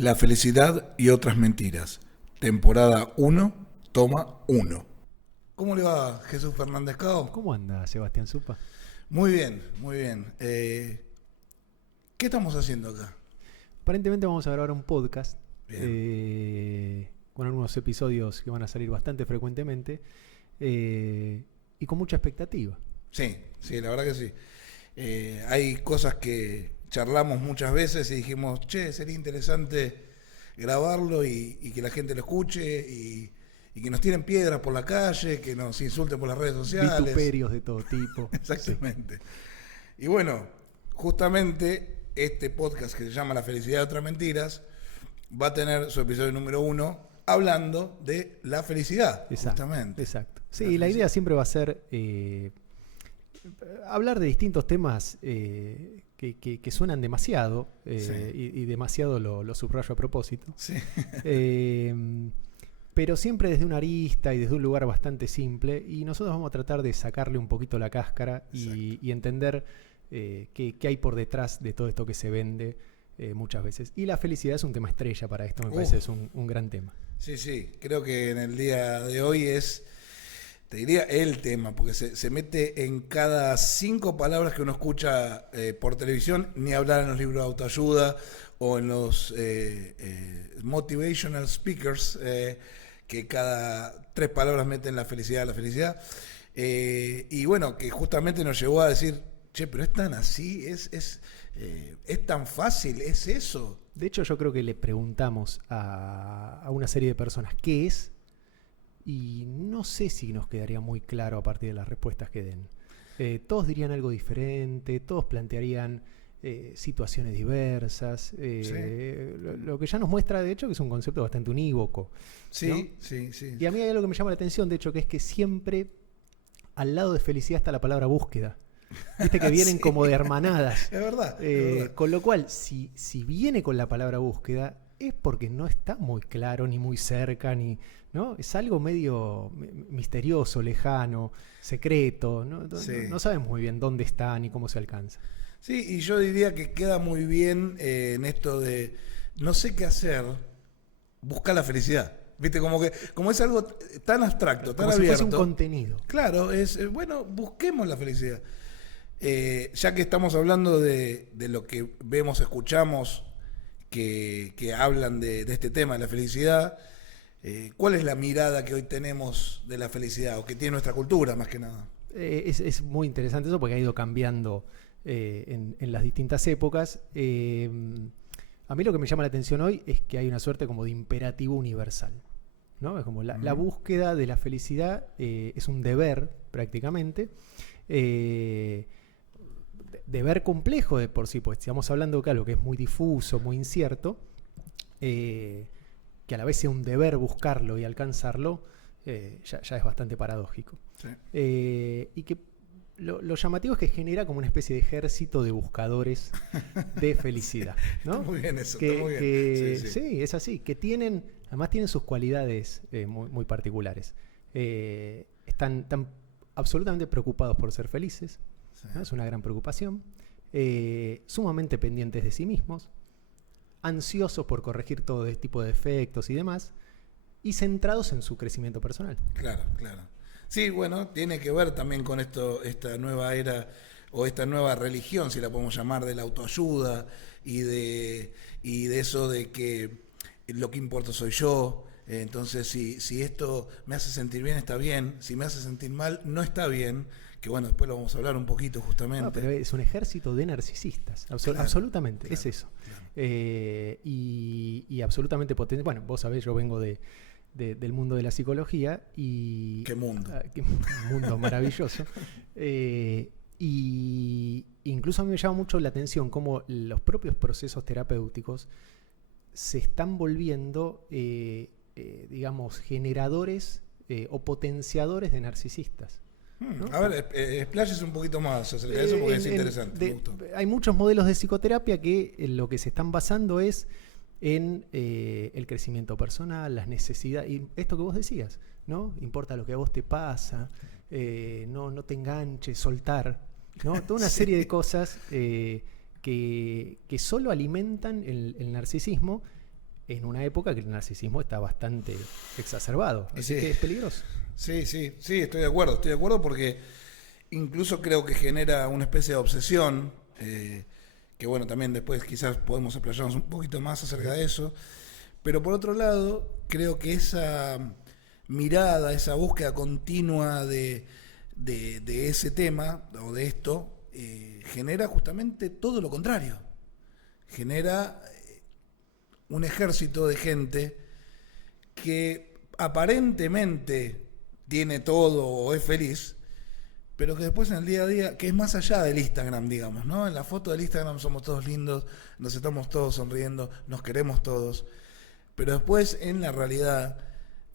La felicidad y otras mentiras. Temporada 1, toma 1. ¿Cómo le va, Jesús Fernández Cao? ¿Cómo anda, Sebastián Zupa? Muy bien, muy bien. ¿Qué estamos haciendo acá? Aparentemente vamos a grabar un podcast Bien. con algunos episodios que van a salir bastante frecuentemente y con mucha expectativa. Sí, la verdad que sí. Hay cosas que charlamos muchas veces y dijimos, sería interesante grabarlo y que la gente lo escuche y que nos tiren piedras por la calle, que nos insulten por las redes sociales. Vituperios de todo tipo. Exactamente. Sí. Y bueno, justamente este podcast que se llama La felicidad de otras mentiras va a tener su episodio número 1 hablando de la felicidad, Exacto, justamente. Exacto. Sí, la idea siempre va a ser hablar de distintos temas que suenan demasiado Sí. y demasiado lo subrayo a propósito. Sí. Pero siempre desde una arista y desde un lugar bastante simple, y nosotros vamos a tratar de sacarle un poquito la cáscara y entender qué hay por detrás de todo esto que se vende muchas veces. Y la felicidad es un tema estrella para esto, me parece, es un gran tema. Sí, creo que en el día de hoy es, te diría, el tema, porque se mete en cada 5 palabras que uno escucha por televisión, ni hablar en los libros de autoayuda o en los motivational speakers, que cada 3 palabras meten la felicidad. Y bueno, que justamente nos llevó a decir, pero es tan así, es tan fácil, es eso. De hecho, yo creo que le preguntamos a una serie de personas qué es, y no sé si nos quedaría muy claro a partir de las respuestas que den. Todos dirían algo diferente, todos plantearían situaciones diversas, lo que ya nos muestra, de hecho, que es un concepto bastante unívoco, ¿no? Sí. Y a mí hay algo que me llama la atención, de hecho, que es que siempre al lado de felicidad está la palabra búsqueda. Viste que vienen como de hermanadas. Es verdad. Con lo cual, si viene con la palabra búsqueda, es porque no está muy claro, ni muy cerca, ¿no? Es algo medio misterioso, lejano, secreto. No sabemos muy bien dónde está ni cómo se alcanza. Sí, y yo diría que queda muy bien en esto de no sé qué hacer, buscar la felicidad. ¿Viste? Como es algo tan abstracto, tan como abierto. Si fuese un contenido. Claro, bueno, busquemos la felicidad. Ya que estamos hablando de lo que vemos, escuchamos, que hablan de este tema, de la felicidad, ¿cuál es la mirada que hoy tenemos de la felicidad, o que tiene nuestra cultura, más que nada? Es muy interesante eso porque ha ido cambiando en las distintas épocas. A mí lo que me llama la atención hoy es que hay una suerte como de imperativo universal, ¿no? Es como la búsqueda de la felicidad es un deber prácticamente. Deber complejo de por sí, pues estamos hablando de algo que es muy difuso, muy incierto, que a la vez sea un deber buscarlo y alcanzarlo, ya es bastante paradójico. Sí. Y que lo llamativo es que genera como una especie de ejército de buscadores de felicidad, ¿no? Está muy bien eso, está muy bien. Sí, es así, que además tienen sus cualidades muy particulares. Están absolutamente preocupados por ser felices, ¿no? Es una gran preocupación. Sumamente pendientes de sí mismos, ansiosos por corregir todo este tipo de defectos y demás, y centrados en su crecimiento personal. Claro. Sí, bueno, tiene que ver también con esta nueva era o esta nueva religión, si la podemos llamar, de la autoayuda y de eso de que lo que importa soy yo. Entonces, si esto me hace sentir bien, está bien. Si me hace sentir mal, no está bien. Que bueno, después lo vamos a hablar un poquito justamente. No, pero es un ejército de narcisistas, absolutamente, claro, es eso. Claro. Y absolutamente potente. Bueno, vos sabés, yo vengo del mundo de la psicología y... ¡Qué mundo! Qué mundo maravilloso. Y incluso a mí me llama mucho la atención cómo los propios procesos terapéuticos se están volviendo, digamos, generadores o potenciadores de narcisistas, ¿no? A ver, explayes un poquito más acerca de eso porque es interesante. Me gustó. Hay muchos modelos de psicoterapia que lo que se están basando es en el crecimiento personal, las necesidades, y esto que vos decías, ¿no? Importa lo que a vos te pasa, no te enganches, soltar, ¿no? Toda una serie de cosas que solo alimentan el narcisismo en una época que el narcisismo está bastante exacerbado. Así Sí. que es peligroso. Sí, estoy de acuerdo porque incluso creo que genera una especie de obsesión, que bueno, también después quizás podemos explayarnos un poquito más acerca de eso, pero por otro lado, creo que esa mirada, esa búsqueda continua de ese tema o de esto, genera justamente todo lo contrario, genera un ejército de gente que aparentemente tiene todo o es feliz, pero que después en el día a día, que es más allá del Instagram, digamos, ¿no? En la foto del Instagram somos todos lindos, nos estamos todos sonriendo, nos queremos todos, pero después en la realidad,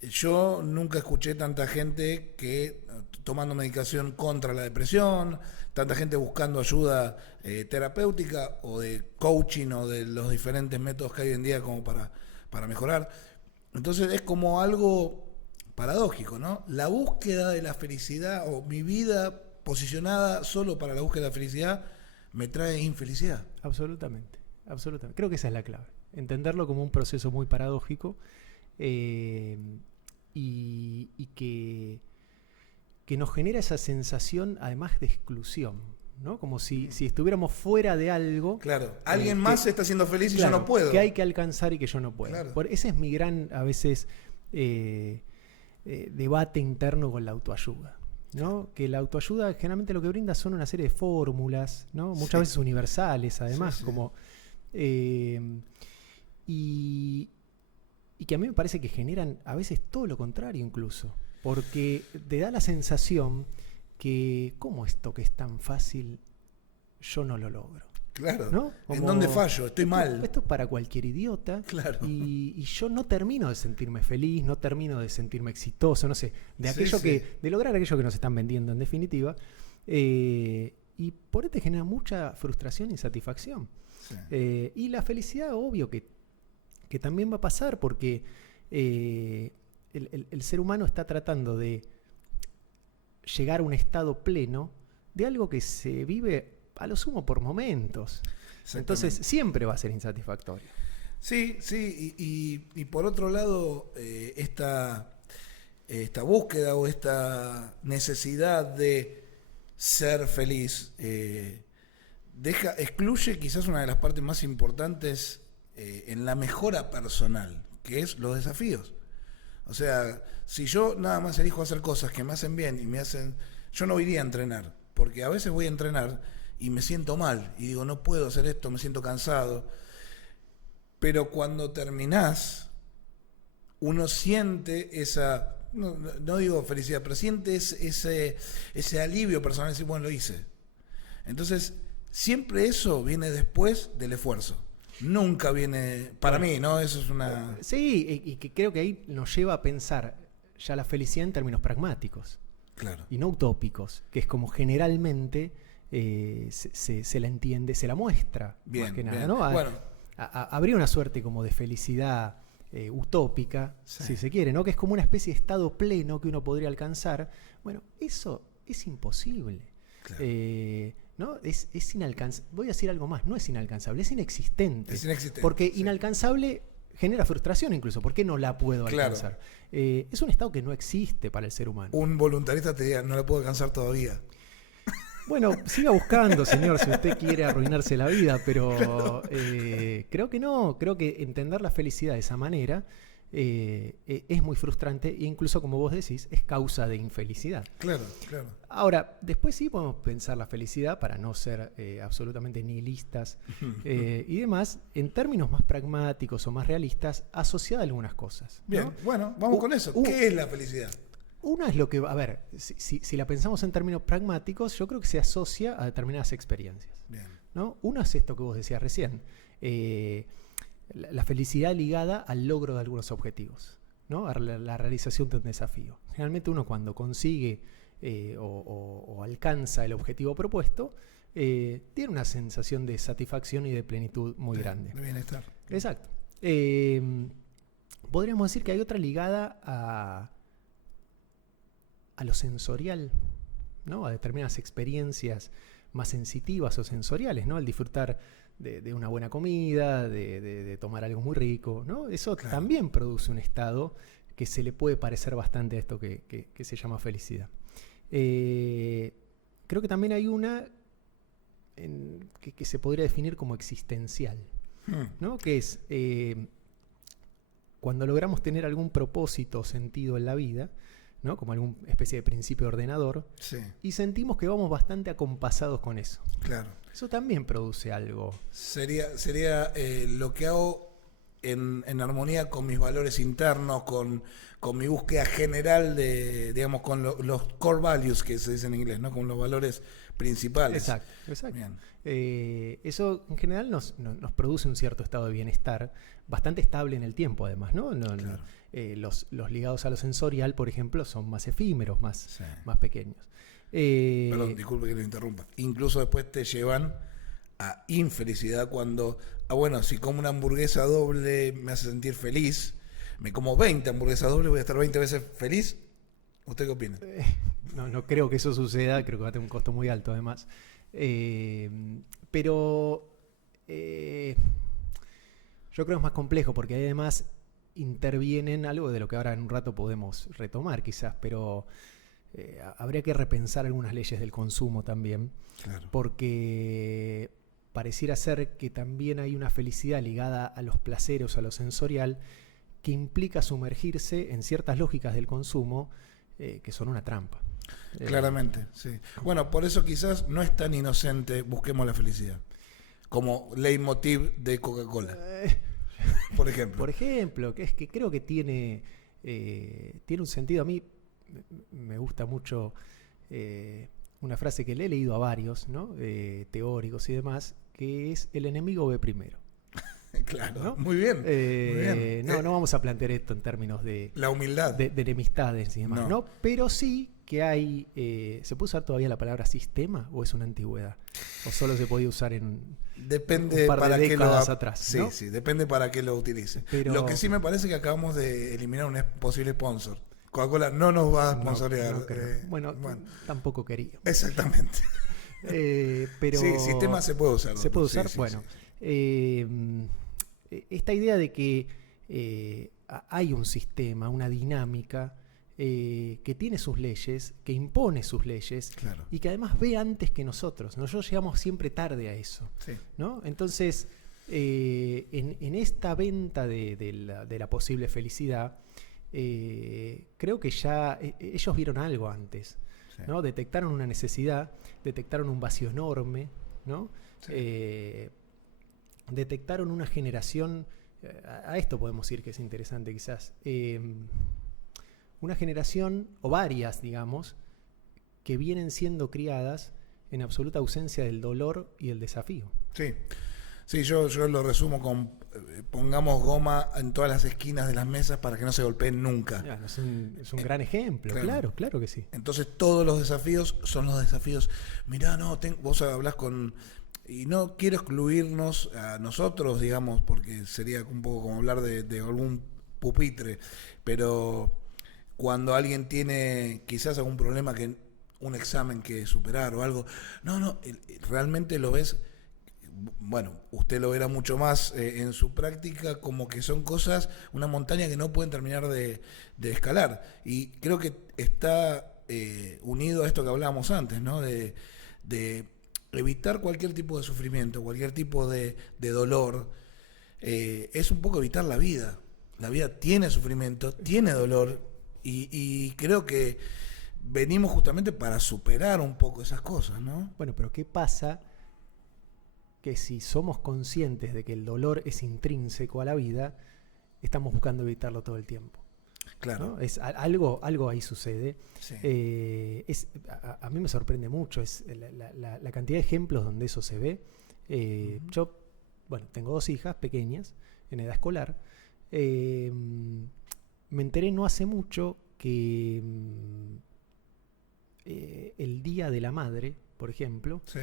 yo nunca escuché tanta gente que tomando medicación contra la depresión, tanta gente buscando ayuda terapéutica o de coaching o de los diferentes métodos que hay hoy en día como para mejorar. Entonces es como algo paradójico, ¿no? La búsqueda de la felicidad o mi vida posicionada solo para la búsqueda de la felicidad me trae infelicidad. Absolutamente, absolutamente. Creo que esa es la clave. Entenderlo como un proceso muy paradójico y que nos genera esa sensación además de exclusión, ¿no? Como si estuviéramos fuera de algo. Claro, alguien más está siendo feliz y claro, yo no puedo. Que hay que alcanzar y que yo no puedo. Claro. Ese es mi gran, a veces, debate interno con la autoayuda, ¿no? Que la autoayuda generalmente lo que brinda son una serie de fórmulas, ¿no? Muchas veces universales, además, como y que a mí me parece que generan a veces todo lo contrario incluso, porque te da la sensación que ¿cómo esto que es tan fácil yo no lo logro? Claro, ¿no? ¿en dónde fallo? Estoy mal. Esto es para cualquier idiota. Claro. Y yo no termino de sentirme feliz, no termino de sentirme exitoso, no sé, de aquello de lograr aquello que nos están vendiendo en definitiva. Y por eso te genera mucha frustración e insatisfacción. Sí. Y la felicidad, obvio que también va a pasar, porque el ser humano está tratando de llegar a un estado pleno de algo que se vive a lo sumo por momentos. Entonces siempre va a ser insatisfactorio. Sí, y por otro lado, esta búsqueda o esta necesidad de ser feliz excluye quizás una de las partes más importantes en la mejora personal, que es los desafíos. O sea, si yo nada más elijo hacer cosas que me hacen bien y me hacen... Yo no iría a entrenar, porque a veces voy a entrenar y me siento mal y digo, no puedo hacer esto, me siento cansado. Pero cuando terminás, uno siente esa, no digo felicidad, pero siente ese alivio personal, decir, bueno, lo hice. Entonces, siempre eso viene después del esfuerzo. Nunca viene, para mí, ¿no? Eso es una... Sí, y que creo que ahí nos lleva a pensar ya la felicidad en términos pragmáticos. Claro. Y no utópicos, que es como generalmente se la entiende, se la muestra, bien, más que nada, bien. ¿no? Bueno. Habría una suerte como de felicidad utópica, si se quiere, ¿no? Que es como una especie de estado pleno que uno podría alcanzar. Bueno, eso es imposible. Claro. ¿No? Es inalcanzable. Voy a decir algo más, no es inalcanzable, es inexistente. Es inexistente. Porque inalcanzable genera frustración incluso. ¿Por qué no la puedo alcanzar? Es un estado que no existe para el ser humano. Un voluntarista te diga, no la puedo alcanzar todavía. Bueno, siga buscando, señor, si usted quiere arruinarse la vida, pero creo que no. Creo que entender la felicidad de esa manera es muy frustrante e incluso, como vos decís, es causa de infelicidad. Claro. Ahora, después sí podemos pensar la felicidad, para no ser absolutamente nihilistas y demás, en términos más pragmáticos o más realistas, asociada a algunas cosas, ¿no? Bien, bueno, vamos con eso. ¿Qué es la felicidad? Una es lo que, a ver, si la pensamos en términos pragmáticos, yo creo que se asocia a determinadas experiencias. Bien. ¿No? Una es esto que vos decías recién, la felicidad ligada al logro de algunos objetivos, ¿no? A la realización de un desafío. Generalmente uno cuando consigue o alcanza el objetivo propuesto, tiene una sensación de satisfacción y de plenitud muy grande. De bienestar. Exacto. Podríamos decir que hay otra ligada a lo sensorial, ¿no? A determinadas experiencias más sensitivas o sensoriales, ¿no? Al disfrutar de una buena comida, de tomar algo muy rico, ¿no? Eso Claro. también produce un estado que se le puede parecer bastante a esto que se llama felicidad. Creo que también hay una que se podría definir como existencial, ¿no? Que es cuando logramos tener algún propósito o sentido en la vida, ¿no? Como alguna especie de principio ordenador, Sí, y sentimos que vamos bastante acompasados con eso. claro. Eso también produce algo. Sería lo que hago en armonía con mis valores internos, con mi búsqueda general de, digamos, con los core values que se dice en inglés, ¿no? Con los valores principales. Exacto, exacto. Bien. Eso en general nos produce un cierto estado de bienestar, bastante estable en el tiempo además, ¿no? Claro. Los ligados a lo sensorial, por ejemplo, son más efímeros, Sí. más pequeños. Perdón, disculpe que lo interrumpa. Incluso después te llevan a infelicidad cuando, bueno, si como una hamburguesa doble me hace sentir feliz, me como 20 hamburguesas dobles, voy a estar 20 veces feliz. ¿Usted qué opina? No creo que eso suceda, creo que va a tener un costo muy alto además. Pero yo creo que es más complejo porque además intervienen algo de lo que ahora en un rato podemos retomar quizás, pero habría que repensar algunas leyes del consumo también, Claro. porque pareciera ser que también hay una felicidad ligada a los placeres, a lo sensorial, que implica sumergirse en ciertas lógicas del consumo que son una trampa. Claramente, sí. Bueno, por eso quizás no es tan inocente Busquemos la felicidad como leitmotiv de Coca-Cola, por ejemplo. Por ejemplo, que es que creo que tiene un sentido. A mí me gusta mucho una frase que le he leído a varios, ¿no? Teóricos y demás, que es: el enemigo ve primero. Claro, ¿No? muy bien. Muy bien. No vamos a plantear esto en términos de La humildad. de enemistades y demás, No. ¿no? Pero sí que hay... ¿se puede usar todavía la palabra sistema o es una antigüedad? ¿O solo se podía usar en Depende un par de para qué lo décadas atrás? Sí, ¿no? sí, depende para qué lo utilice. Pero- Lo que sí me parece que acabamos de eliminar un posible sponsor. Coca-Cola no nos va a No, sponsorear. no creo. Bueno, tampoco quería. Exactamente. Pero Sí, sistema se puede usar. ¿Se puede Sí, usar? sí, Bueno, sí. esta idea de que hay un sistema, una dinámica que tiene sus leyes, que impone sus leyes Claro. y que además ve antes que nosotros. Nosotros llegamos siempre tarde a eso, Sí. ¿no? Entonces, en esta venta de la posible felicidad, creo que ya ellos vieron algo antes, Sí. ¿no? Detectaron una necesidad, detectaron un vacío enorme, ¿no? Sí. Detectaron una generación, a esto podemos decir que es interesante quizás, una generación, o varias, digamos, que vienen siendo criadas en absoluta ausencia del dolor y el desafío. Sí. Sí, yo lo resumo con pongamos goma en todas las esquinas de las mesas para que no se golpeen nunca. Ya, es un gran ejemplo, claro que sí. Entonces todos los desafíos son los desafíos. Mirá, no, vos hablás con... Y no quiero excluirnos a nosotros, digamos, porque sería un poco como hablar de algún pupitre, pero cuando alguien tiene quizás algún problema, que un examen que superar o algo, no, realmente lo ves... Bueno, usted lo verá mucho más en su práctica, como que son cosas, una montaña que no pueden terminar de escalar. Y creo que está unido a esto que hablábamos antes, ¿no? De evitar cualquier tipo de sufrimiento, cualquier tipo de dolor. Es un poco evitar la vida. La vida tiene sufrimiento, tiene dolor, y creo que venimos justamente para superar un poco esas cosas, ¿no? Bueno, pero ¿qué pasa? Que si somos conscientes de que el dolor es intrínseco a la vida, estamos buscando evitarlo todo el tiempo. Claro. ¿No? Algo ahí sucede. Sí. A mí me sorprende mucho la cantidad de ejemplos donde eso se ve. Yo, bueno, tengo 2 hijas pequeñas en edad escolar. Me enteré no hace mucho que el Día de la Madre, por ejemplo, Sí.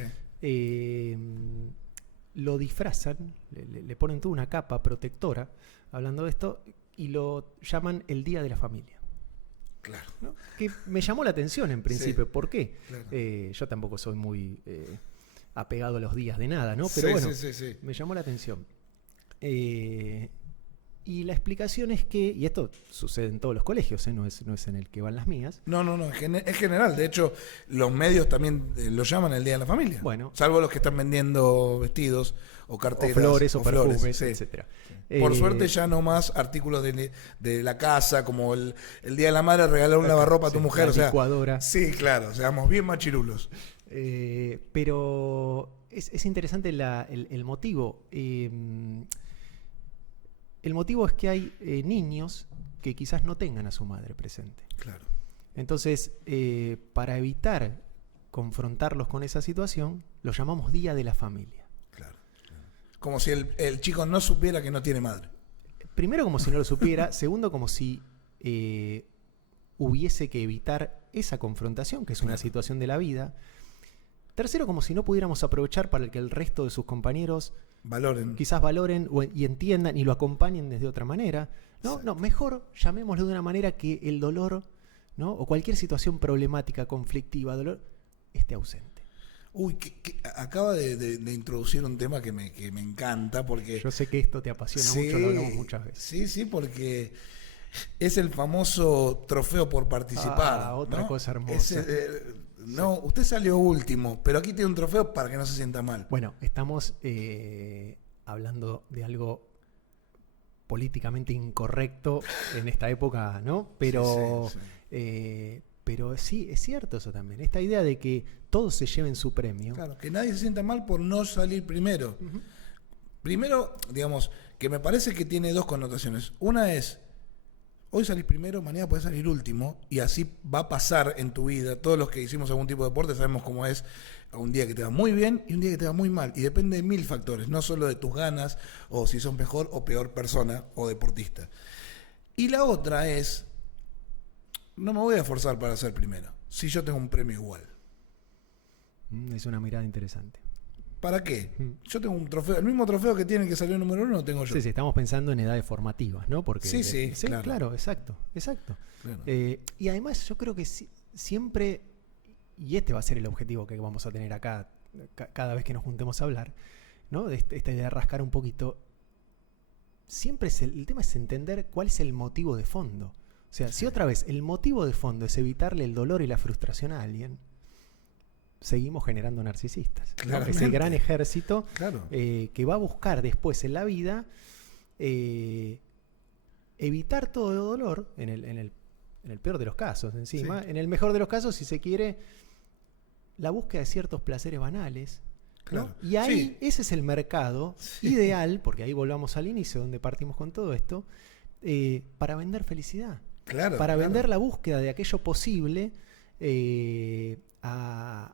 lo disfrazan, le ponen toda una capa protectora, hablando de esto, y lo llaman el Día de la Familia. Claro. ¿No? Que me llamó la atención en principio. Sí, ¿Por qué? claro. Yo tampoco soy muy apegado a los días de nada, ¿no? Pero Sí, bueno, sí. me llamó la atención. Y la explicación es que, y esto sucede en todos los colegios, no es en el que van las mías. No, es general. De hecho, los medios también lo llaman el Día de la Familia. Bueno. Salvo los que están vendiendo vestidos o carteras. O flores, o perfumes, sí. etcétera. Por suerte ya no más artículos de la casa, como el Día de la Madre, regalar un lavarropa a tu mujer. La licuadora. Sí, claro, seamos bien machirulos. Pero es interesante el motivo. El motivo es que hay niños que quizás no tengan a su madre presente. Claro. Entonces, para evitar confrontarlos con esa situación, lo llamamos Día de la Familia. Claro. Como si el chico no supiera que no tiene madre. Primero, como si no lo supiera. Segundo, como si hubiese que evitar esa confrontación, que es una situación de la vida. Tercero, como si no pudiéramos aprovechar para que el resto de sus compañeros quizás valoren y entiendan y lo acompañen desde otra manera. No, mejor llamémoslo de una manera que el dolor, ¿no? O cualquier situación problemática, conflictiva, dolor, esté ausente. Uy, acaba de introducir un tema que me encanta porque... Yo sé que esto te apasiona mucho, lo hablamos muchas veces. Sí, porque es el famoso trofeo por participar. Otra cosa hermosa. No, usted salió último, pero aquí tiene un trofeo para que no se sienta mal. Bueno, estamos hablando de algo políticamente incorrecto en esta época, ¿no? Pero sí, es cierto eso también. Esta idea de que todos se lleven su premio. Claro, que nadie se sienta mal por no salir primero. Uh-huh. Primero, digamos, que me parece que tiene dos connotaciones. Una es, hoy salís primero, mañana podés salir último, y así va a pasar en tu vida. Todos los que hicimos algún tipo de deporte sabemos cómo es un día que te va muy bien y un día que te va muy mal. Y depende de 1000 factores, no solo de tus ganas, o si sos mejor o peor persona o deportista. Y la otra es, no me voy a esforzar para ser primero, si yo tengo un premio igual. Es una mirada interesante. ¿Para qué? Yo tengo un trofeo, el mismo trofeo que tiene que salir número 1 tengo yo. Sí, estamos pensando en edades formativas, ¿no? Porque sí, claro, exacto. Claro. Y además yo creo que siempre, y este va a ser el objetivo que vamos a tener acá cada vez que nos juntemos a hablar, ¿no? De esta idea de rascar un poquito. Siempre el tema es entender cuál es el motivo de fondo. O sea, si otra vez el motivo de fondo es evitarle el dolor y la frustración a alguien, seguimos generando narcisistas, ¿no? Ese gran ejército que va a buscar después en la vida evitar todo dolor, en el peor de los casos encima, en el mejor de los casos, si se quiere, la búsqueda de ciertos placeres banales, ¿no? Claro. Y ahí ese es el mercado ideal, porque ahí volvamos al inicio donde partimos con todo esto, para vender felicidad, para vender la búsqueda de aquello posible a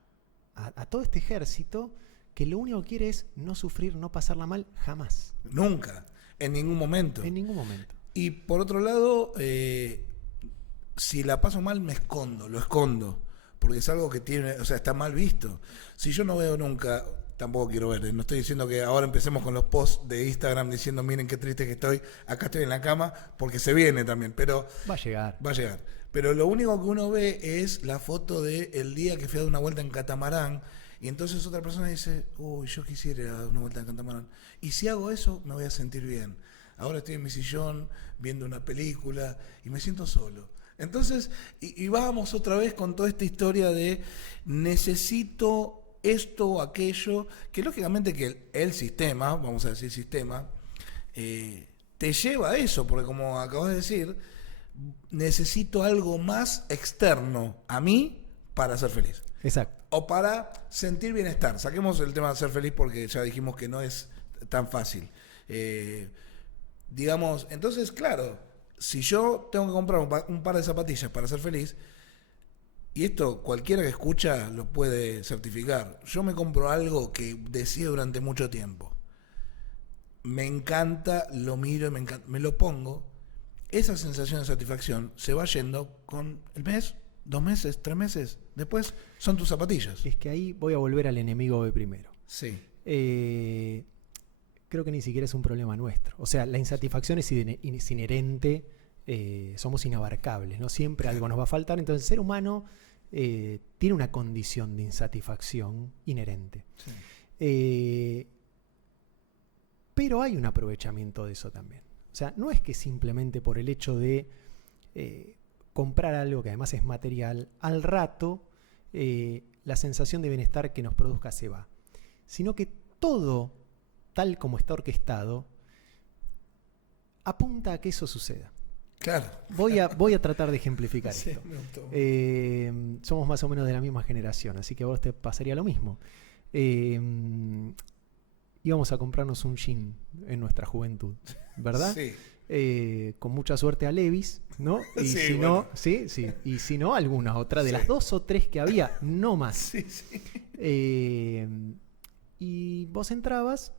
todo este ejército que lo único que quiere es no sufrir, no pasarla mal jamás. Nunca, en ningún momento. En ningún momento. Y por otro lado, si la paso mal lo escondo, porque es algo que está mal visto. Si yo no veo nunca, tampoco quiero ver, no estoy diciendo que ahora empecemos con los posts de Instagram diciendo miren qué triste que estoy, acá estoy en la cama, porque se viene también, pero... Va a llegar. Pero lo único que uno ve es la foto del día que fui a dar una vuelta en catamarán, y entonces otra persona dice, uy, yo quisiera ir a dar una vuelta en catamarán. Y si hago eso, me voy a sentir bien. Ahora estoy en mi sillón viendo una película y me siento solo. Entonces, y vamos otra vez con toda esta historia de necesito esto o aquello, que lógicamente que el sistema, vamos a decir sistema, te lleva a eso, porque como acabas de decir, necesito algo más externo a mí para ser feliz. Exacto. O para sentir bienestar. Saquemos el tema de ser feliz porque ya dijimos que no es tan fácil. Digamos, entonces, claro, si yo tengo que comprar un par de zapatillas para ser feliz, y esto cualquiera que escucha lo puede certificar, yo me compro algo que deseé durante mucho tiempo. Me encanta, lo miro, me lo pongo. Esa sensación de satisfacción se va yendo con el mes, 2 meses, 3 meses. Después son tus zapatillas. Es que ahí voy a volver al enemigo de primero. Sí. Creo que ni siquiera es un problema nuestro. O sea, la insatisfacción es inherente, somos inabarcables, ¿no? Siempre algo nos va a faltar. Entonces el ser humano tiene una condición de insatisfacción inherente. Sí. Pero hay un aprovechamiento de eso también. O sea, no es que simplemente por el hecho de comprar algo que además es material, al rato la sensación de bienestar que nos produzca se va. Sino que todo, tal como está orquestado, apunta a que eso suceda. Claro. Voy a tratar de ejemplificar esto. Somos más o menos de la misma generación, así que a vos te pasaría lo mismo. Íbamos a comprarnos un jean en nuestra juventud, ¿verdad? Sí. Con mucha suerte a Levi's, ¿no? Y Sí, si bueno. no, sí, y si no, alguna otra de Sí. las 2 o 3 que había, no más. Sí, sí. Y vos entrabas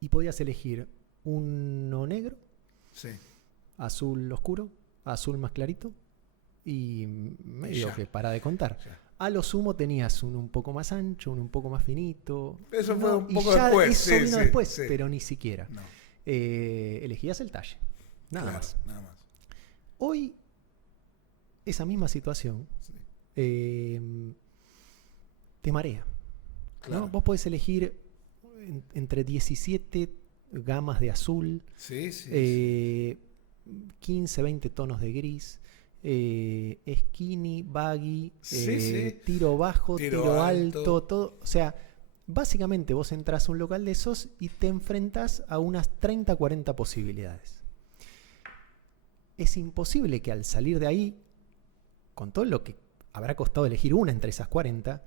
y podías elegir uno negro, Sí. azul oscuro, azul más clarito y medio ya. que para de contar. Ya. A lo sumo tenías uno un poco más ancho, uno un poco más finito. Eso fue un y poco ya después, eso sí, vino sí, después, sí. pero ni siquiera. No. Elegías el talle, nada Claro, más. nada más. Hoy, esa misma situación Sí. te marea. Claro. ¿No? Vos podés elegir entre 17 gamas de azul, Sí, sí. 15, 20 tonos de gris, skinny, baggy, Sí, sí. tiro bajo, Tiro tiro alto. alto, todo. O sea, básicamente vos entras a un local de esos y te enfrentás a unas 30, 40 posibilidades. Es imposible que al salir de ahí, con todo lo que habrá costado elegir una entre esas 40,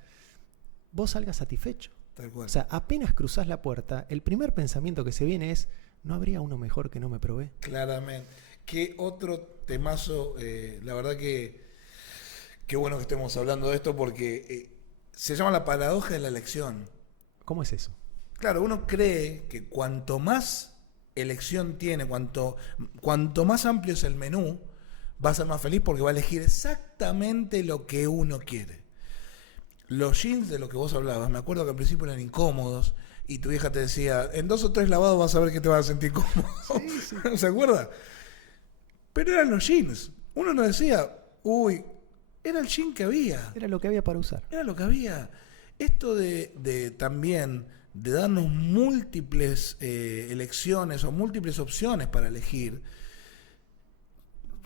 vos salgas satisfecho. Tal cual. O sea, apenas cruzás la puerta, el primer pensamiento que se viene es, ¿no habría uno mejor que no me probé? Claramente. ¿Qué otro temazo? La verdad que qué bueno que estemos hablando de esto porque se llama la paradoja de la elección. ¿Cómo es eso? Claro, uno cree que cuanto más elección tiene, cuanto más amplio es el menú, va a ser más feliz porque va a elegir exactamente lo que uno quiere. Los jeans de los que vos hablabas, me acuerdo que al principio eran incómodos y tu vieja te decía, en 2 o 3 lavados vas a ver que te vas a sentir cómodo. Sí, sí. ¿Se acuerda? Pero eran los jeans. Uno no decía, uy, era el jean que había. Era lo que había para usar. Era lo que había. Esto de también de darnos múltiples elecciones o múltiples opciones para elegir,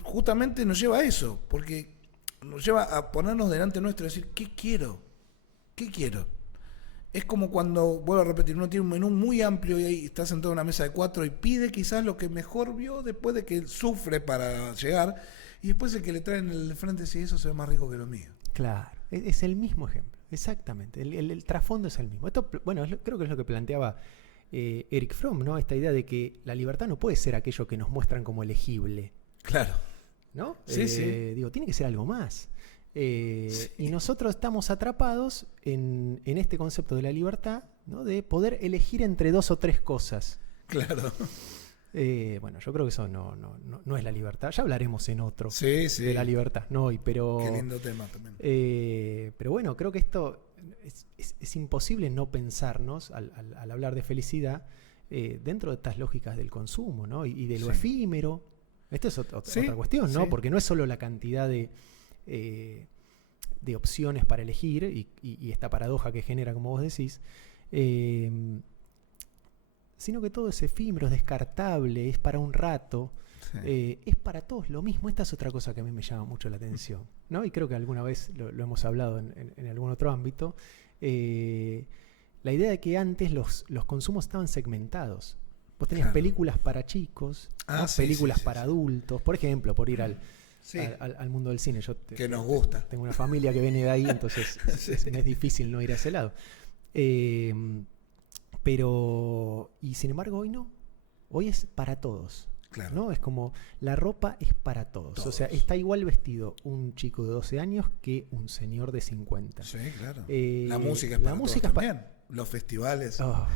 justamente nos lleva a eso, porque nos lleva a ponernos delante nuestro y decir, ¿qué quiero? ¿Qué quiero? Es como cuando, vuelvo a repetir, uno tiene un menú muy amplio y ahí está sentado en una mesa de 4 y pide quizás lo que mejor vio después de que sufre para llegar, y después el que le traen el de frente dice, eso se ve más rico que lo mío. Claro, es el mismo ejemplo, exactamente. El trasfondo es el mismo. Esto, bueno, creo que es lo que planteaba Eric Fromm, ¿no? Esta idea de que la libertad no puede ser aquello que nos muestran como elegible, Claro. ¿no? Sí, sí. Digo, tiene que ser algo más. Sí. Y nosotros estamos atrapados en este concepto de la libertad, ¿no? De poder elegir entre 2 o 3 cosas. Claro. Bueno, yo creo que eso no es la libertad. Ya hablaremos en otro Sí, sí. de la libertad, no hoy, pero... Qué lindo tema también. Pero bueno, creo que esto es imposible no pensarnos al hablar de felicidad dentro de estas lógicas del consumo, ¿no? Y de lo Sí. efímero. Esta es otra Sí, cuestión, ¿no? sí. Porque no es solo la cantidad de opciones para elegir y esta paradoja que genera, como vos decís, sino que todo es efímero, es descartable, es para un rato. Sí. Es para todos lo mismo. Esta es otra cosa que a mí me llama mucho la atención, ¿no? Y creo que alguna vez lo hemos hablado en algún otro ámbito. La idea de que antes los consumos estaban segmentados. Vos tenías Claro. películas para chicos, ¿no? Sí, películas sí, sí, para sí. adultos. Por ejemplo, por ir Sí. al mundo del cine. Yo Que nos gusta. tengo una familia que viene de ahí, entonces Sí. me es difícil no ir a ese lado. Pero, y sin embargo, hoy no. Hoy es para todos. Claro. ¿No? Es como la ropa es para todos. O sea, Todos. está igual vestido un chico de 12 años que un señor de 50. Sí, claro. Eh, La música es la para música todos es también. los festivales. Oh.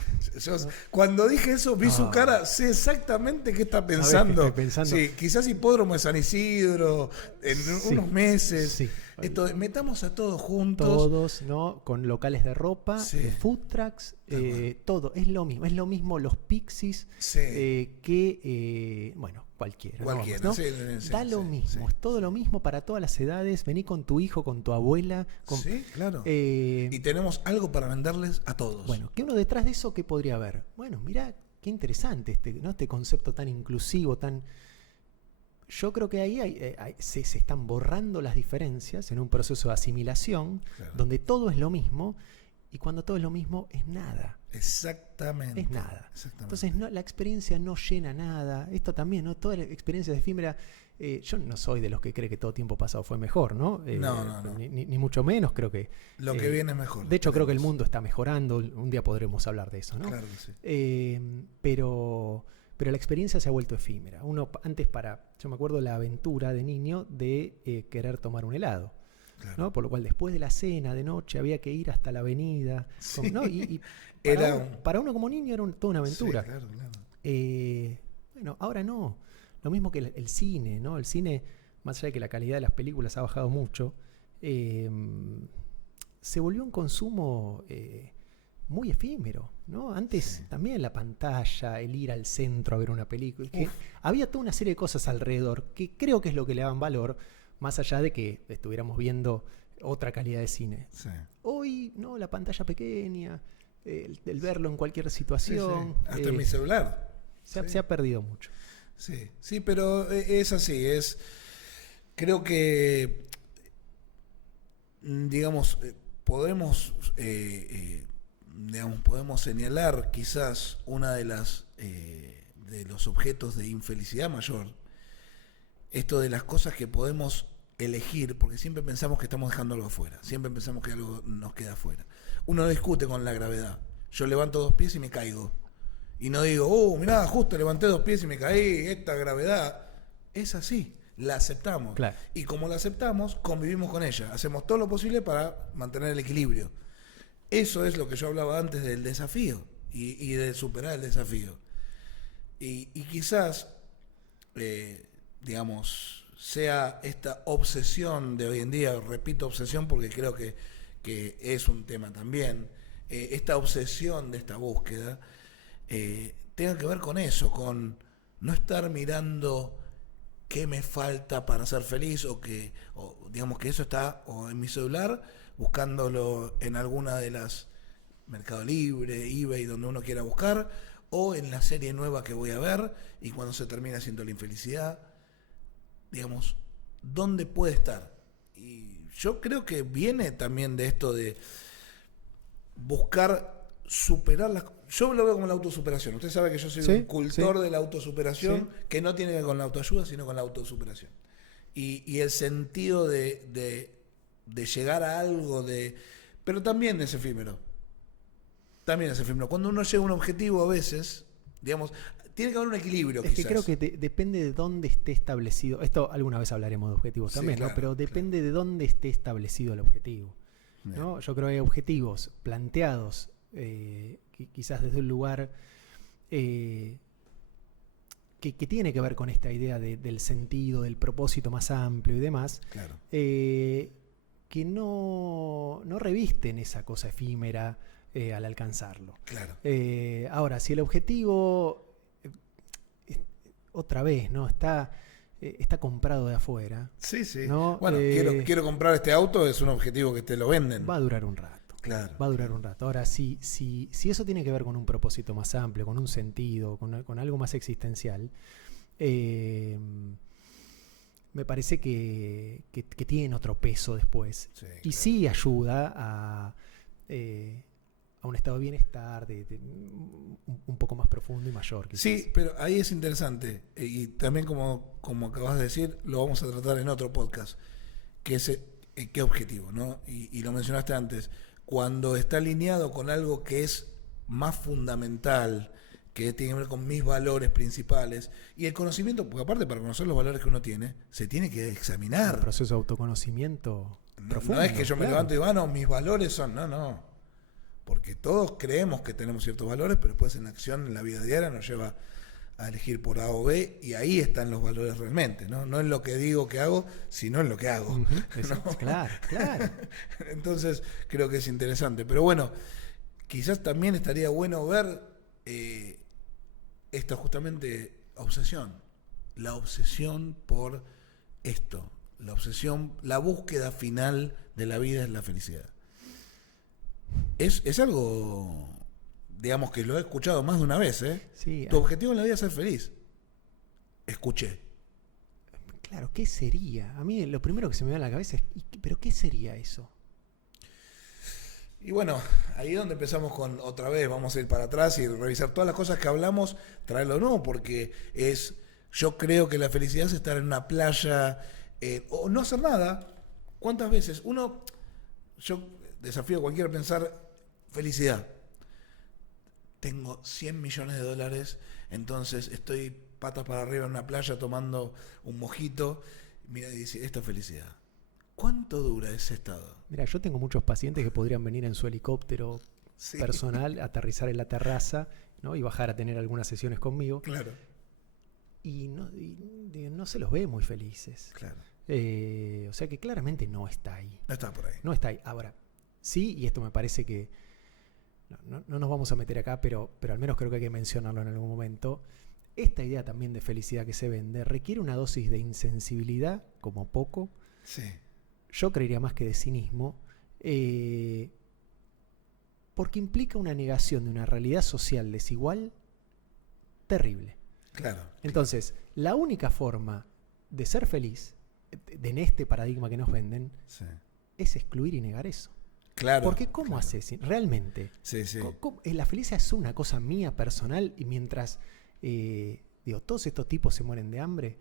Cuando dije eso, vi su cara, sé exactamente qué está pensando. ¿Sabés qué estoy pensando? Sí, quizás hipódromo de San Isidro, en unos meses. Sí. Esto, metamos a todos juntos. Todos, ¿no? Con locales de ropa, Sí. food trucks, todo. Es lo mismo los Pixies Sí. bueno, cualquiera. Cualquiera, ¿no? sí, Da lo mismo, sí. es todo lo mismo para todas las edades. Vení con tu hijo, con tu abuela. Sí, claro. Y Y tenemos algo para venderles a todos. bueno, que uno detrás de eso, ¿qué podría haber? Bueno, mirá, qué interesante este concepto tan inclusivo, tan... Yo creo que ahí se están borrando las diferencias en un proceso de asimilación, Claro. donde todo es lo mismo, y cuando todo es lo mismo es nada. Exactamente. Es nada. Exactamente. Entonces la experiencia no llena nada. Esto también, ¿no? Toda la experiencia es efímera. Yo no soy de los que cree que todo tiempo pasado fue mejor, ¿no? No. Ni mucho menos, creo que... Lo que viene es mejor. De hecho, creo que el mundo está mejorando. Un día podremos hablar de eso, ¿no? Claro que sí. Pero la experiencia se ha vuelto efímera. Uno antes yo me acuerdo la aventura de niño de querer tomar un helado. Claro. ¿No? Por lo cual después de la cena de noche había que ir hasta la avenida. Sí. ¿No? Y Era para uno como niño era toda una aventura. Sí, claro. Bueno, ahora no. Lo mismo que el cine, ¿no? El cine, más allá de que la calidad de las películas ha bajado mucho, se volvió un consumo muy efímero, ¿no? Antes también la pantalla, el ir al centro a ver una película, que había toda una serie de cosas alrededor que creo que es lo que le daban valor, más allá de que estuviéramos viendo otra calidad de cine. Sí. Hoy, ¿no? La pantalla pequeña, el verlo en cualquier situación. Sí. Hasta en mi celular. Se ha perdido mucho. Sí, pero es así. Creo que, digamos, podemos señalar quizás una de los objetos de infelicidad mayor. Esto de las cosas que podemos elegir, porque siempre pensamos que estamos dejando algo afuera, siempre pensamos que algo nos queda afuera. Uno no discute con la gravedad. Yo levanto 2 pies y me caigo. Y no digo, mirá, justo levanté 2 pies y me caí, esta gravedad. Es así, la aceptamos. Claro. Y como la aceptamos, convivimos con ella. Hacemos todo lo posible para mantener el equilibrio. Eso es lo que yo hablaba antes del desafío y de superar el desafío. Y quizás, digamos, sea esta obsesión de hoy en día, repito obsesión porque creo que es un tema también, esta obsesión de esta búsqueda, tenga que ver con eso, con no estar mirando qué me falta para ser feliz o digamos que eso está o en mi celular, buscándolo en alguna de las Mercado Libre, eBay, donde uno quiera buscar, o en la serie nueva que voy a ver y cuando se termina siendo la infelicidad, digamos, ¿dónde puede estar? Y yo creo que viene también de esto de buscar superar las... Yo lo veo como la autosuperación. Usted sabe que yo soy un cultor de la autosuperación, que no tiene que ver con la autoayuda, sino con la autosuperación. Y el sentido de llegar a algo pero también es efímero. También es efímero. Cuando uno llega a un objetivo a veces, digamos, tiene que haber un equilibrio. Es quizás. Que creo que depende de dónde esté establecido. Esto alguna vez hablaremos de objetivos también, claro, ¿no? Pero depende de dónde esté establecido el objetivo. ¿No? Yo creo que hay objetivos planteados quizás desde un lugar que tiene que ver con esta idea del sentido, del propósito más amplio y demás, claro. Que no revisten esa cosa efímera al alcanzarlo. Claro. Ahora, si el objetivo, otra vez, ¿no? Está comprado de afuera. Sí. ¿No? Bueno, quiero comprar este auto, es un objetivo que te lo venden. Va a durar un rato. Claro. Va a durar un rato. Ahora, si eso tiene que ver con un propósito más amplio, con un sentido, con algo más existencial, me parece que tiene otro peso después. Sí, y claro. Sí ayuda a un estado de bienestar un poco más profundo y mayor. Quizás. Sí, pero ahí es interesante. Y también, como acabas de decir, lo vamos a tratar en otro podcast. Que es qué objetivo, ¿no? Y lo mencionaste antes. Cuando está alineado con algo que es más fundamental, que tiene que ver con mis valores principales, y el conocimiento, porque aparte para conocer los valores que uno tiene, se tiene que examinar. Un proceso de autoconocimiento profundo. No es que yo me levanto y digo, no, mis valores son, no. porque todos creemos que tenemos ciertos valores, pero después en la acción, en la vida diaria, nos lleva a elegir por A o B, y ahí están los valores realmente, ¿no? No en lo que digo que hago, sino en lo que hago. ¿No? Claro. Entonces, creo que es interesante. Pero bueno, quizás también estaría bueno ver esta justamente obsesión. La obsesión por esto. La obsesión, la búsqueda final de la vida es la felicidad. Es algo, digamos, que lo he escuchado más de una vez, ¿eh? Sí, Tu objetivo en la vida es ser feliz. Escuché. Claro, ¿qué sería? A mí lo primero que se me da a la cabeza es, ¿pero qué sería eso? Y bueno, ahí es donde empezamos con otra vez, vamos a ir para atrás y revisar todas las cosas que hablamos, traerlo nuevo, porque yo creo que la felicidad es estar en una playa o no hacer nada. ¿Cuántas veces? Yo desafío a cualquiera a pensar felicidad. Tengo 100 millones de dólares, entonces estoy patas para arriba en una playa tomando un mojito. Mira, y dice, esto es felicidad. ¿Cuánto dura ese estado? Mira, yo tengo muchos pacientes que podrían venir en su helicóptero personal, aterrizar en la terraza, ¿no? Y bajar a tener algunas sesiones conmigo. Claro. Y no se los ve muy felices. Claro. O sea que claramente no está ahí. No está por ahí. No está ahí. Ahora, sí, y esto me parece que no nos vamos a meter acá, pero al menos creo que hay que mencionarlo en algún momento. Esta idea también de felicidad que se vende requiere una dosis de insensibilidad, como poco. Sí. Yo creería más que de cinismo, porque implica una negación de una realidad social desigual terrible. Claro. Entonces, la única forma de ser feliz, en este paradigma que nos venden, Sí. es excluir y negar eso. Claro. Porque ¿cómo haces realmente? Sí. La felicidad es una cosa mía personal y mientras todos estos tipos se mueren de hambre,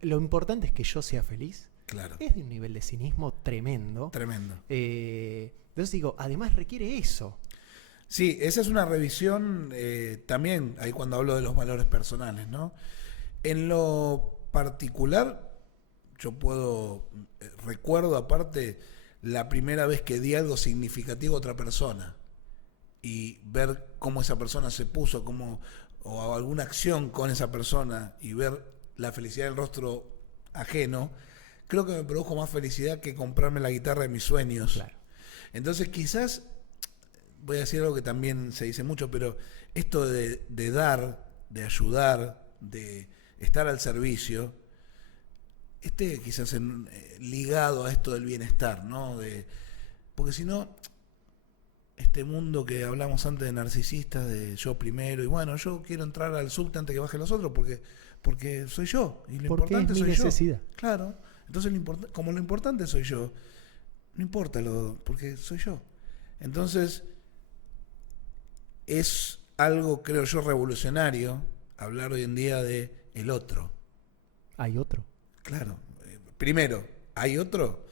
lo importante es que yo sea feliz. Claro. Es de un nivel de cinismo tremendo. Tremendo. Entonces digo, además requiere eso. Sí, esa es una revisión también, ahí cuando hablo de los valores personales, ¿no? En lo particular, yo recuerdo aparte la primera vez que di algo significativo a otra persona y ver cómo esa persona se puso, o alguna acción con esa persona y ver la felicidad del rostro ajeno, creo que me produjo más felicidad que comprarme la guitarra de mis sueños. Claro. Entonces quizás, voy a decir algo que también se dice mucho, pero esto de dar, de ayudar, de estar al servicio, quizás ligado a esto del bienestar, ¿no? Porque si no, este mundo que hablamos antes de narcisistas, de yo primero, y bueno, yo quiero entrar al subte antes que bajen los otros, porque soy yo, y lo porque importante es mi soy necesidad. yo. Claro. Entonces, como lo importante soy yo, no importa porque soy yo. Entonces, es algo, creo yo, revolucionario hablar hoy en día de el otro. Hay otro. Claro. Primero, hay otro.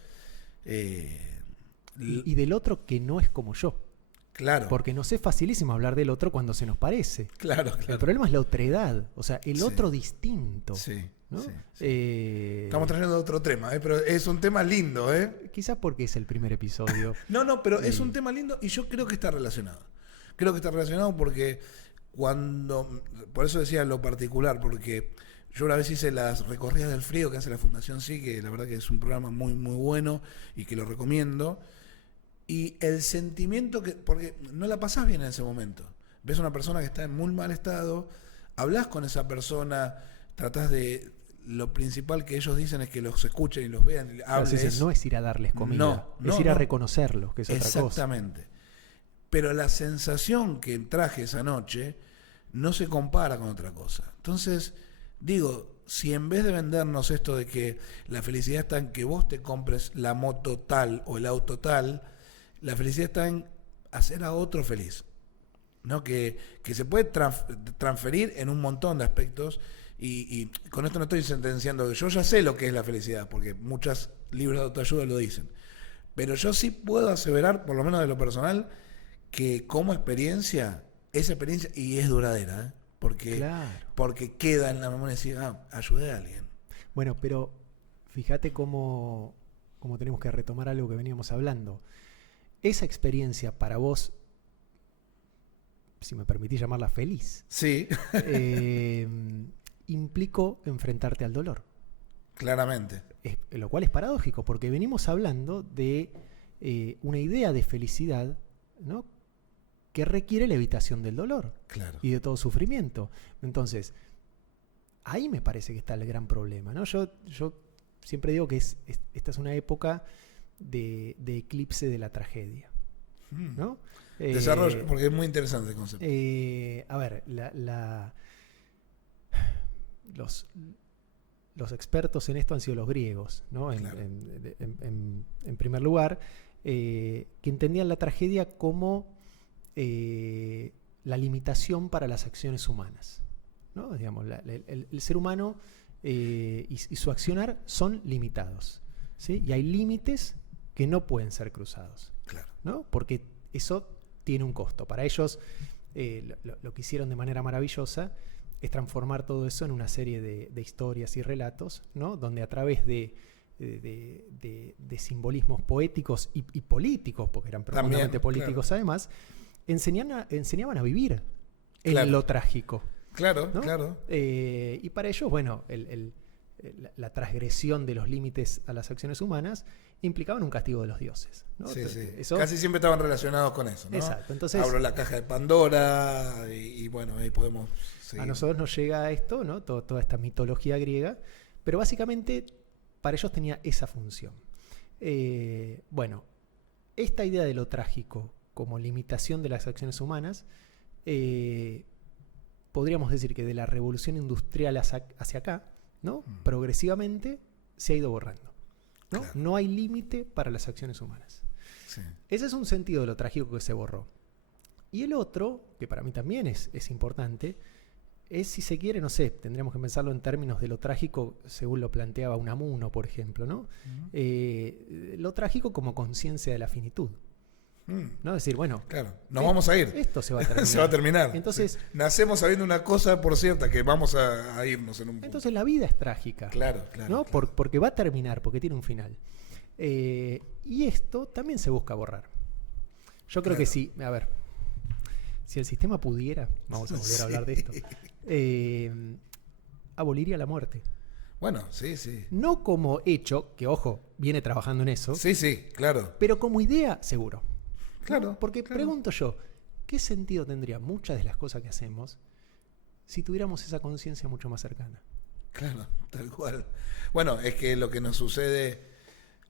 Y del otro que no es como yo. Claro. Porque nos es facilísimo hablar del otro cuando se nos parece. Claro. El problema es la otredad, o sea, el otro distinto. Sí. ¿no? Sí. Estamos trayendo otro tema, pero es un tema lindo, ¿eh? Quizás porque es el primer episodio. No, pero es un tema lindo y yo creo que está relacionado. Creo que está relacionado porque por eso decía lo particular, porque yo una vez hice las recorridas del frío que hace la Fundación Sí, que la verdad que es un programa muy, muy bueno y que lo recomiendo. Y el sentimiento porque no la pasás bien en ese momento. Ves a una persona que está en muy mal estado, hablas con esa persona, tratás de... Lo principal que ellos dicen es que los escuchen y los vean y hables. No es ir a darles comida, es ir a reconocerlos, que es otra cosa. Exactamente. Pero la sensación que traje esa noche no se compara con otra cosa. Entonces, digo, si en vez de vendernos esto de que la felicidad está en que vos te compres la moto tal o el auto tal, la felicidad está en hacer a otro feliz, ¿no? Que se puede transferir en un montón de aspectos y con esto no estoy sentenciando, yo ya sé lo que es la felicidad, porque muchos libros de autoayuda lo dicen, pero yo sí puedo aseverar, por lo menos de lo personal, que como experiencia, esa experiencia, y es duradera, porque queda en la memoria de decir, ayudé a alguien. Bueno, pero fíjate cómo tenemos que retomar algo que veníamos hablando. Esa experiencia para vos si me permitís llamarla feliz, Sí, implicó enfrentarte al dolor. claramente. Lo cual es paradójico, porque venimos hablando de una idea de felicidad, ¿no?, que requiere la evitación del dolor, Claro. y de todo sufrimiento. Entonces, ahí me parece que está el gran problema, ¿no? Yo siempre digo que esta es una época de eclipse de la tragedia, ¿no? Desarrollo, porque es muy interesante el concepto. A ver, los expertos en esto han sido los griegos, ¿no? Claro. En primer lugar, que entendían la tragedia como la limitación para las acciones humanas, ¿no? Digamos, el ser humano y su accionar son limitados, ¿sí? Y hay límites que no pueden ser cruzados, Claro. ¿no? Porque eso tiene un costo. Para ellos, lo que hicieron de manera maravillosa es transformar todo eso en una serie de historias y relatos, ¿no? Donde a través de simbolismos poéticos y políticos, porque eran profundamente políticos, claro, además, enseñaban a vivir en lo trágico. Claro, ¿no? claro. Y para ellos, bueno, la transgresión de los límites a las acciones humanas implicaban un castigo de los dioses, ¿no? Sí, sí. Eso, casi siempre estaban relacionados con eso, ¿no? Exacto. Entonces, abro la caja de Pandora y bueno, ahí podemos seguir. A nosotros nos llega esto, ¿no? Toda esta mitología griega, pero básicamente para ellos tenía esa función. Bueno, esta idea de lo trágico como limitación de las acciones humanas, podríamos decir que de la revolución industrial hacia acá, ¿no? Progresivamente se ha ido borrando, ¿no? Claro. No hay límite para las acciones humanas. Sí. Ese es un sentido de lo trágico que se borró. Y el otro, que para mí también es importante, es, si se quiere, no sé, tendríamos que pensarlo en términos de lo trágico según lo planteaba Unamuno, por ejemplo, ¿no? Lo trágico como conciencia de la finitud, ¿no? Es decir, bueno, claro, nos vamos a ir. Esto se va a terminar. Se va a terminar. Entonces, sí. Nacemos sabiendo una cosa por cierta, que vamos a irnos en un punto. Entonces la vida es trágica. Claro, claro. ¿no? Claro. Porque va a terminar, porque tiene un final. Y esto también se busca borrar. Yo creo que sí, a ver, si el sistema pudiera, vamos a volver a hablar de esto, aboliría la muerte. Bueno, sí, sí. No como hecho, que ojo, viene trabajando en eso. Sí, sí, claro. Pero como idea, seguro. Claro. ¿No? Porque pregunto yo, ¿qué sentido tendría muchas de las cosas que hacemos si tuviéramos esa conciencia mucho más cercana? Claro, tal cual. Bueno, es que lo que nos sucede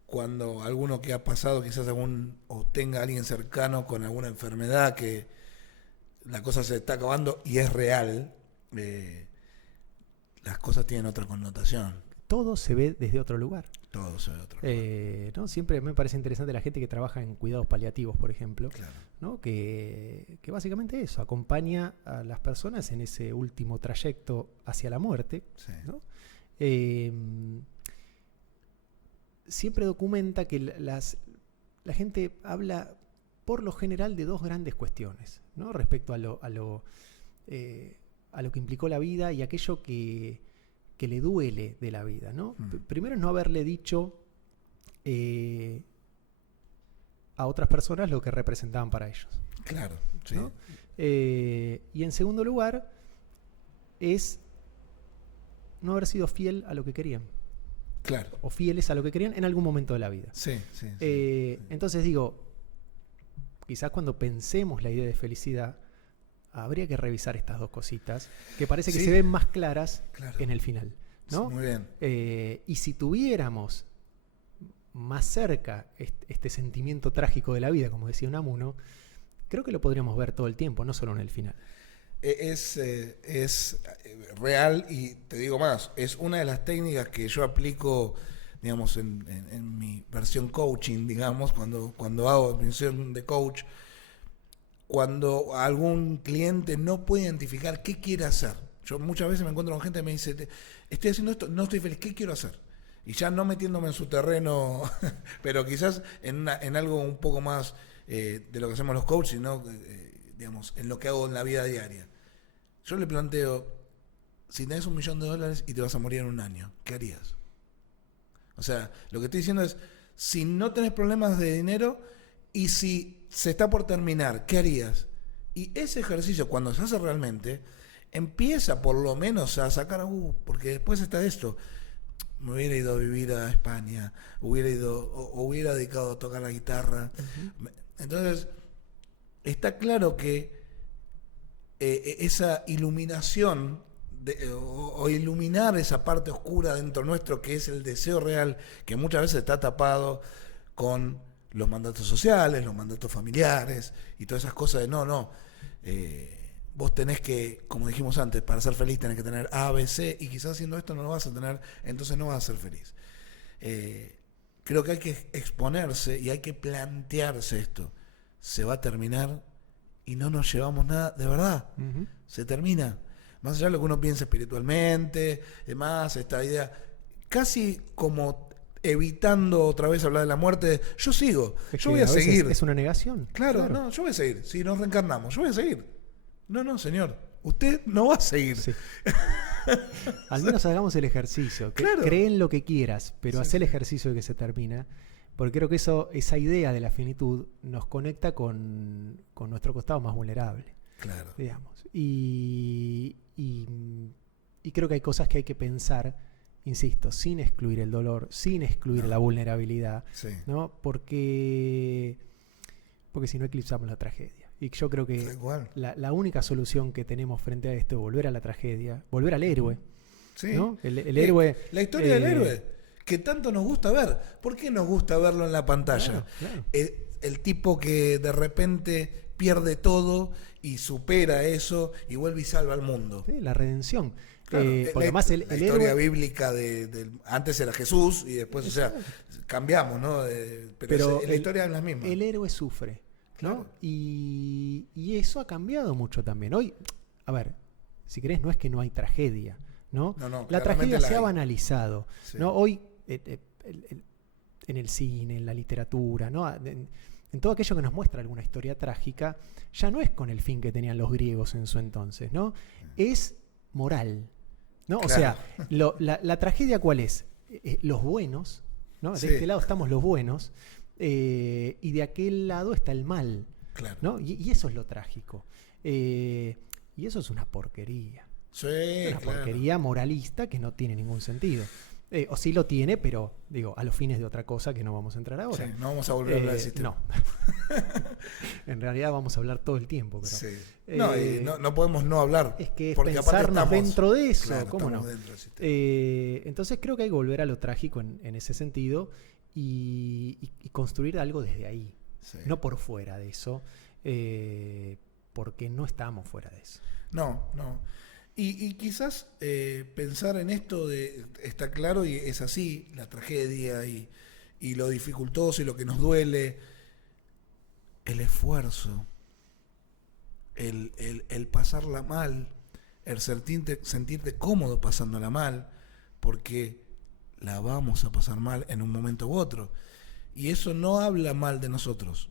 cuando alguno que ha pasado quizás o tenga a alguien cercano con alguna enfermedad que la cosa se está acabando y es real, las cosas tienen otra connotación. Todo se ve desde otro lugar. Todo se ve de otro lugar. ¿No? Siempre me parece interesante la gente que trabaja en cuidados paliativos, por ejemplo, Claro. ¿no? que básicamente eso, acompaña a las personas en ese último trayecto hacia la muerte, Sí. ¿no? Siempre documenta que la gente habla por lo general de dos grandes cuestiones, ¿no? Respecto a lo que implicó la vida y aquello que le duele de la vida, ¿no? Primero es no haberle dicho a otras personas lo que representaban para ellos. Claro, sí. ¿No? Y en segundo lugar es no haber sido fiel a lo que querían. Claro. O fieles a lo que querían en algún momento de la vida. Sí, sí. Sí. Entonces digo, quizás cuando pensemos la idea de felicidad, habría que revisar estas dos cositas, que parece que se ven más claras en el final, ¿no? Sí, muy bien. Y si tuviéramos más cerca este sentimiento trágico de la vida, como decía Unamuno, creo que lo podríamos ver todo el tiempo, no solo en el final. Es real y te digo más, es una de las técnicas que yo aplico, digamos, en mi versión coaching, digamos, cuando hago mi versión de coach, cuando algún cliente no puede identificar qué quiere hacer. Yo muchas veces me encuentro con gente que me dice, estoy haciendo esto, no estoy feliz, ¿qué quiero hacer? Y ya no metiéndome en su terreno, pero quizás en algo un poco más de lo que hacemos los coaches, sino digamos, en lo que hago en la vida diaria. Yo le planteo, si tenés $1 millón y te vas a morir en un año, ¿qué harías? O sea, lo que estoy diciendo es, si no tenés problemas de dinero y si se está por terminar, ¿qué harías? Y ese ejercicio, cuando se hace realmente, empieza por lo menos a sacar, porque después está esto. Me hubiera ido a vivir a España, hubiera dedicado a tocar la guitarra. Uh-huh. Entonces, está claro que esa iluminación o iluminar esa parte oscura dentro nuestro, que es el deseo real, que muchas veces está tapado con los mandatos sociales, los mandatos familiares y todas esas cosas de no. Vos tenés que, como dijimos antes, para ser feliz tenés que tener A, B, C, y quizás haciendo esto no lo vas a tener, entonces no vas a ser feliz. Creo que hay que exponerse y hay que plantearse esto. Se va a terminar y no nos llevamos nada, de verdad. Uh-huh. Se termina. Más allá de lo que uno piensa espiritualmente, demás, esta idea, casi como evitando otra vez hablar de la muerte, yo sigo, yo voy a seguir. Es una negación. Claro, no, yo voy a seguir. Si nos reencarnamos, yo voy a seguir. No, señor, usted no va a seguir. Sí. Al menos hagamos el ejercicio. Claro. Cree en lo que quieras, pero haz el ejercicio de que se termina. Porque creo que esa idea de la finitud nos conecta con nuestro costado más vulnerable. Claro. Digamos. Y creo que hay cosas que hay que pensar, insisto, sin excluir el dolor, sin excluir la vulnerabilidad, ¿no? Porque si no eclipsamos la tragedia. Y yo creo que la única solución que tenemos frente a esto es volver a la tragedia, volver al héroe. Sí. ¿No? El héroe. La historia del héroe, que tanto nos gusta ver. ¿Por qué nos gusta verlo en la pantalla? Claro. El tipo que de repente pierde todo y supera eso y vuelve y salva al mundo. Sí, la redención. Claro, porque además la historia héroe, bíblica antes era Jesús y después, cambiamos, ¿no? Pero la historia es la misma. El héroe sufre, ¿no? Claro. Y eso ha cambiado mucho también. Hoy, a ver, si querés, no es que no hay tragedia, ¿no? La tragedia se ha banalizado, sí. ¿No? Hoy, en el cine, en la literatura, ¿no? En todo aquello que nos muestra alguna historia trágica, ya no es con el fin que tenían los griegos en su entonces, ¿no? Es moral, ¿no? Claro. O sea, la tragedia, ¿cuál es? Los buenos, ¿no? De este lado estamos los buenos, y de aquel lado está el mal, claro. ¿no? Y eso es lo trágico. Y eso es una porquería. Sí, una porquería moralista que no tiene ningún sentido. O sí lo tiene, pero digo, a los fines de otra cosa que no vamos a entrar ahora. Sí, no vamos a volver a hablar del sistema. No. En realidad vamos a hablar todo el tiempo. Pero, sí. No podemos no hablar. Es que es pensarnos dentro de eso. Claro, ¿cómo no? Entonces creo que hay que volver a lo trágico en ese sentido y construir algo desde ahí. Sí. No por fuera de eso, porque no estamos fuera de eso. No. Y quizás pensar en esto está claro y es así, la tragedia y lo dificultoso y lo que nos duele, el esfuerzo, el pasarla mal, el sentirte cómodo pasándola mal, porque la vamos a pasar mal en un momento u otro. Y eso no habla mal de nosotros,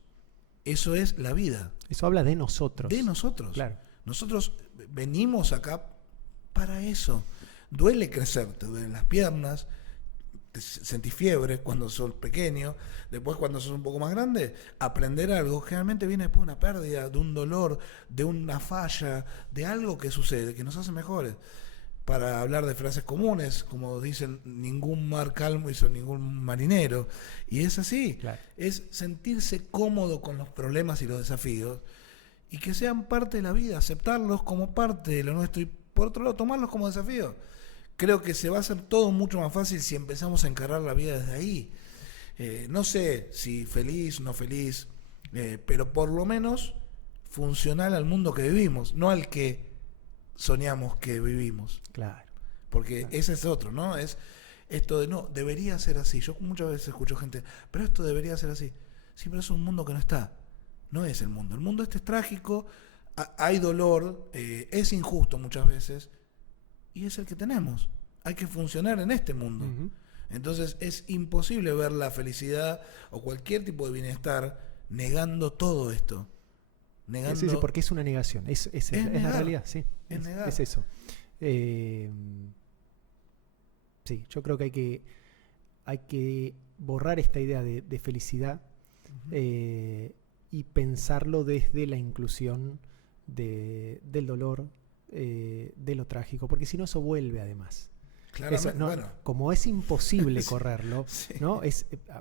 eso es la vida. Eso habla de nosotros. De nosotros. Claro. Nosotros venimos acá para eso. Duele crecer, te duelen las piernas, sentís fiebre cuando sos pequeño, después cuando sos un poco más grande, aprender algo generalmente viene después de una pérdida, de un dolor, de una falla, de algo que sucede, que nos hace mejores. Para hablar de frases comunes, como dicen, ningún mar calmo hizo ningún marinero, y es así, claro. Es sentirse cómodo con los problemas y los desafíos, y que sean parte de la vida, aceptarlos como parte de lo nuestro, y por otro lado, tomarlos como desafío. Creo que se va a hacer todo mucho más fácil si empezamos a encarar la vida desde ahí. No sé si feliz o no feliz, pero por lo menos funcional al mundo que vivimos, no al que soñamos que vivimos. Claro. Porque ese es otro, ¿no? Es esto de no, debería ser así. Yo muchas veces escucho gente, pero esto debería ser así. Sí, pero es un mundo que no está. No es el mundo. El mundo este es trágico, hay dolor, es injusto muchas veces, y es el que tenemos. Hay que funcionar en este mundo. Uh-huh. Entonces es imposible ver la felicidad o cualquier tipo de bienestar negando todo esto. Negando... Sí, porque es una negación. Es la realidad, sí. Es eso. Sí, yo creo que hay que borrar esta idea de felicidad, uh-huh. Y pensarlo desde la inclusión del dolor, de lo trágico, porque si no eso vuelve además. Claramente, Eso, no, bueno. como es imposible Sí, correrlo, sí. ¿no?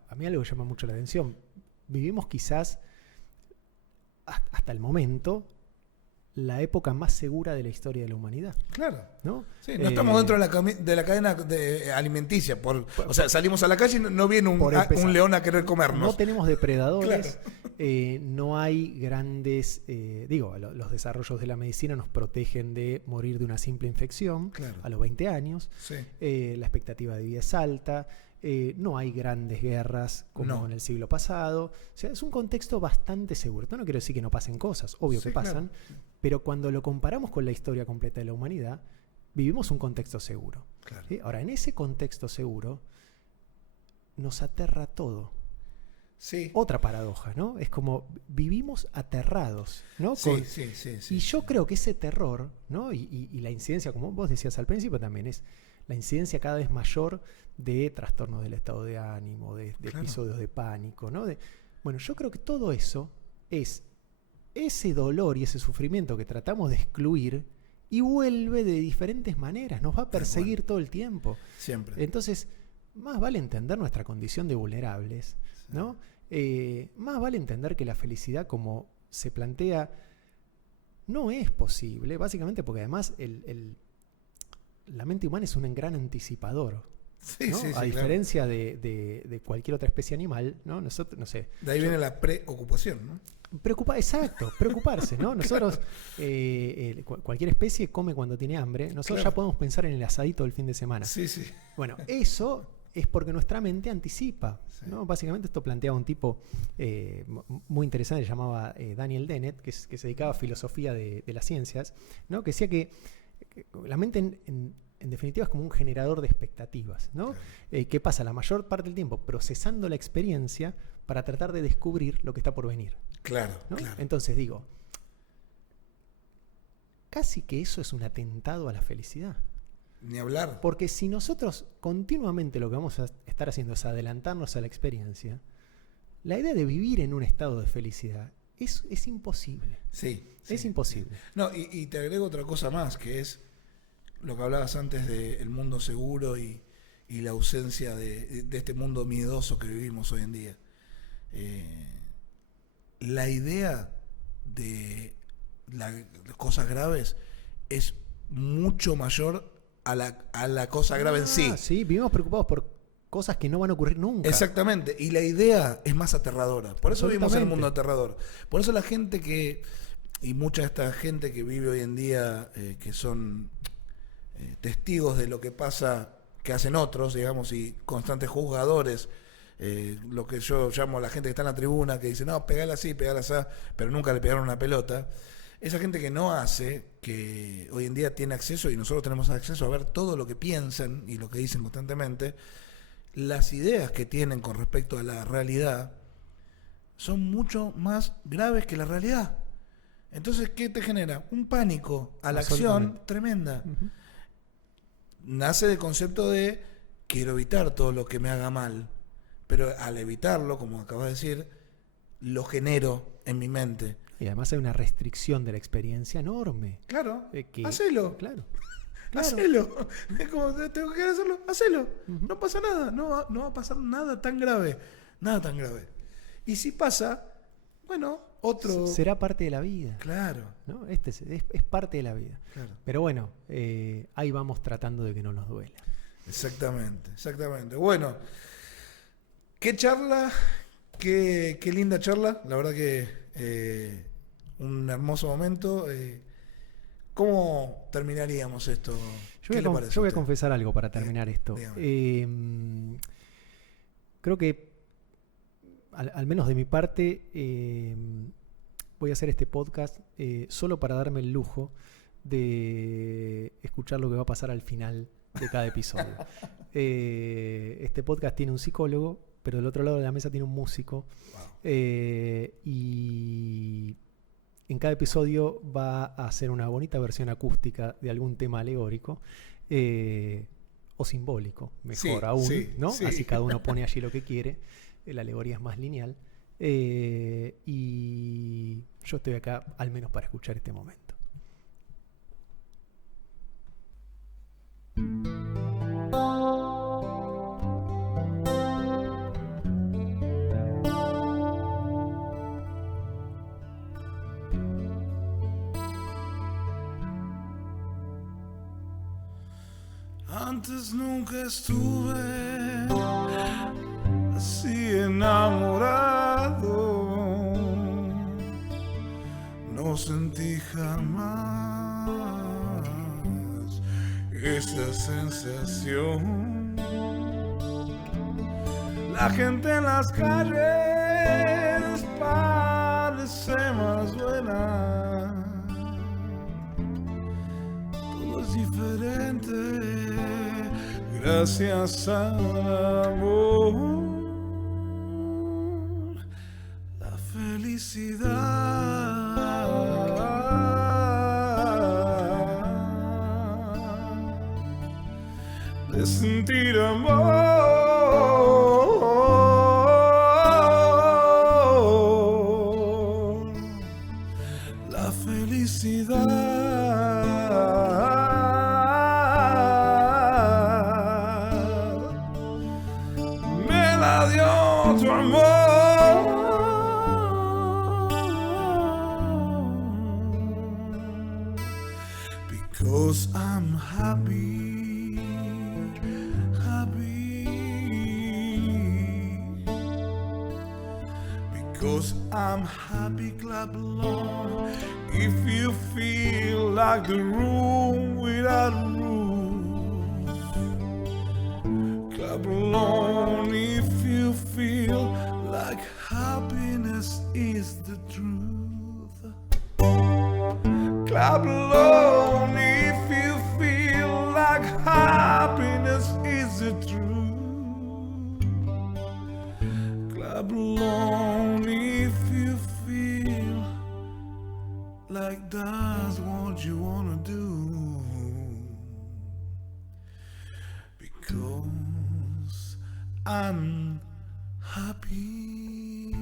A mí algo que llama mucho la atención. Vivimos quizás hasta el momento la época más segura de la historia de la humanidad, Claro. ¿no? Sí, no estamos dentro de la cadena alimenticia. O sea, salimos a la calle y no viene un león a querer comernos. No tenemos depredadores, Claro. no hay grandes... los desarrollos de la medicina nos protegen de morir de una simple infección Claro. a los 20 años. Sí. La expectativa de vida es alta. No hay grandes guerras como en el siglo pasado. O sea, es un contexto bastante seguro. Esto no quiero decir que no pasen cosas, obvio Sí, que pasan, claro. pero cuando lo comparamos con la historia completa de la humanidad, vivimos un contexto seguro. Claro. ¿Sí? Ahora, en ese contexto seguro, nos aterra todo. Sí. Otra paradoja, ¿no? Es como vivimos aterrados, ¿no? Sí, sí. Y yo creo que ese terror, ¿no? Y la incidencia, como vos decías al principio también, es la incidencia cada vez mayor de trastornos del estado de ánimo, de Claro. episodios de pánico, ¿no? Bueno, yo creo que todo eso es ese dolor y ese sufrimiento que tratamos de excluir y vuelve de diferentes maneras, nos va a perseguir todo el tiempo. Siempre. Entonces, más vale entender nuestra condición de vulnerables, ¿no? Más vale entender que la felicidad, como se plantea, no es posible, básicamente porque además la mente humana es un gran anticipador. Sí, ¿no? sí, A diferencia de cualquier otra especie animal, ¿no? Nosotros, no sé. De ahí viene la preocupación, ¿no? Exacto, preocuparse, ¿no? Nosotros, cualquier especie come cuando tiene hambre. Nosotros ya podemos pensar en el asadito del fin de semana. Sí, sí. Bueno, eso es porque nuestra mente anticipa, Sí. ¿no? Básicamente esto planteaba un tipo muy interesante, se llamaba Daniel Dennett, que se dedicaba a filosofía de las ciencias, ¿no? Que decía que la mente en definitiva es como un generador de expectativas, ¿no? Claro. Que pasa la mayor parte del tiempo procesando la experiencia para tratar de descubrir lo que está por venir. Claro, ¿no? claro. Entonces digo, casi que eso es un atentado a la felicidad. Ni hablar. Porque si nosotros continuamente lo que vamos a estar haciendo es adelantarnos a la experiencia, la idea de vivir en un estado de felicidad es imposible. Sí. Es sí, imposible. sí. No, y te agrego otra cosa más, que es lo que hablabas antes del mundo seguro y la ausencia de este mundo miedoso que vivimos hoy en día. La idea de las cosas graves es mucho mayor a la cosa grave en sí. Sí, vivimos preocupados por cosas que no van a ocurrir nunca. Exactamente, y la idea es más aterradora. Por eso vivimos en el mundo aterrador. Por eso la gente y mucha de esta gente que vive hoy en día, que son testigos de lo que pasa, que hacen otros, digamos, y constantes juzgadores, lo que yo llamo la gente que está en la tribuna, que dice, no, pegala así, pero nunca le pegaron una pelota. Esa gente que no hace, que hoy en día tiene acceso, y nosotros tenemos acceso a ver todo lo que piensan y lo que dicen constantemente, las ideas que tienen con respecto a la realidad son mucho más graves que la realidad. Entonces, ¿qué te genera? Un pánico a la acción tremenda. Uh-huh. Nace del concepto de quiero evitar todo lo que me haga mal, pero al evitarlo, como acabas de decir, lo genero en mi mente. Y además hay una restricción de la experiencia enorme. Claro, Que, hacelo. Claro. Hacelo. Es como, tengo que hacerlo, hacelo. Uh-huh. No pasa nada, no va a pasar nada tan grave. Nada tan grave. Y si pasa, bueno, otro... Será parte de la vida. Claro. ¿No? Es parte de la vida. Claro. Pero bueno, ahí vamos tratando de que no nos duela. Exactamente, exactamente. Bueno, qué charla, qué linda charla. La verdad que un hermoso momento. ¿Cómo terminaríamos esto? Yo voy a confesar algo para terminar esto. Creo que, al menos de mi parte, voy a hacer este podcast solo para darme el lujo de escuchar lo que va a pasar al final de cada episodio. Este podcast tiene un psicólogo, pero del otro lado de la mesa tiene un músico. Wow. Y en cada episodio va a hacer una bonita versión acústica de algún tema alegórico o simbólico, mejor aún, ¿no? Sí. Así cada uno pone allí lo que quiere. La alegoría es más lineal. Y yo estoy acá al menos para escuchar este momento. Antes nunca estuve así enamorado, no sentí jamás esa sensación. La gente en las calles parece más buena, todo es diferente gracias al amor. La felicidad de sentir amor, la felicidad me la dio tu amor. Because I'm happy, happy. Because I'm happy, clap along. If you feel like the room without a roof, clap along. If you feel like happiness is the truth, clap along. If you feel like happiness is the truth, clap along. If you feel like that's what you wanna do, because I'm happy.